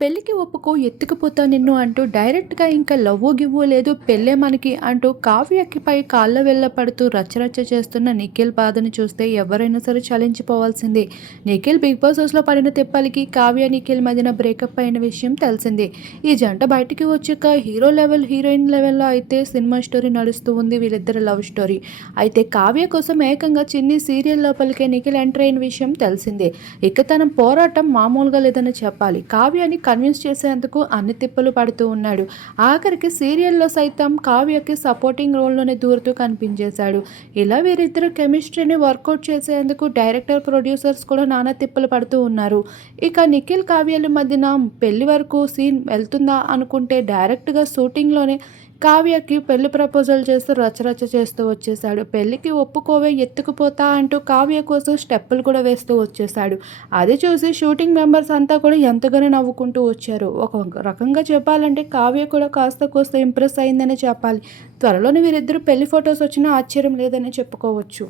పెళ్ళికి ఒప్పుకో ఎత్తుకుపోతా నిన్ను అంటూ డైరెక్ట్గా ఇంకా లవ్వు గివ్వు లేదు పెళ్ళే మనకి అంటూ కావ్యకిపై కాళ్ళ వెళ్ళ పడుతూ రచ్చరచ్చ చేస్తున్న నిఖిల్ బాధను చూస్తే ఎవరైనా సరే చలించిపోవాల్సిందే. నిఖిల్ బిగ్ బాస్ హౌస్లో పడిన తిప్పలకి కావ్య నిఖిల్ మధ్యన బ్రేకప్ అయిన విషయం తెలిసిందే. ఈ జంట బయటికి వచ్చాక హీరో లెవెల్ హీరోయిన్ లెవెల్లో అయితే సినిమా స్టోరీ నడుస్తూ ఉంది వీళ్ళిద్దరి లవ్ స్టోరీ. అయితే కావ్య కోసం ఏకంగా చిన్ని సీరియల్ లోపలికే నిఖిల్ ఎంటర్ అయిన విషయం తెలిసిందే. ఇక తన పోరాటం మామూలుగా లేదని చెప్పాలి. కావ్యని కన్విన్స్ చేసేందుకు అన్ని తిప్పలు పడుతూ ఉన్నాడు. ఆఖరికి సీరియల్లో సైతం కావ్యకి సపోర్టింగ్ రోల్లోనే దూరుతూ కనిపించేశాడు. ఇలా వీరిద్దరు కెమిస్ట్రీని వర్కౌట్ చేసేందుకు డైరెక్టర్ ప్రొడ్యూసర్స్ కూడా నానా తిప్పలు పడుతూ ఉన్నారు. ఇక నిఖిల్ కావ్యాల మధ్యన పెళ్ళి వరకు సీన్ వెళ్తుందా అనుకుంటే డైరెక్ట్గా షూటింగ్లోనే కావ్యకి పెళ్ళి ప్రపోజల్ చేస్తూ రచరచ చేస్తూ వచ్చేసాడు పెళ్ళికి ఒప్పుకోవే ఎత్తుకుపోతా అంటూ కావ్య కోసం స్టెప్పులు కూడా వేస్తూ వచ్చేసాడు అది చూసి షూటింగ్ మెంబర్స్ అంతా కూడా ఎంతగానో నవ్వుకుంటూ వచ్చారు. ఒక రకంగా చెప్పాలంటే కావ్య కూడా కాస్త కోస్త ఇంప్రెస్ అయిందనే చెప్పాలి. త్వరలోనే వీరిద్దరు పెళ్ళి ఫొటోస్ వచ్చినా ఆశ్చర్యం లేదని చెప్పుకోవచ్చు.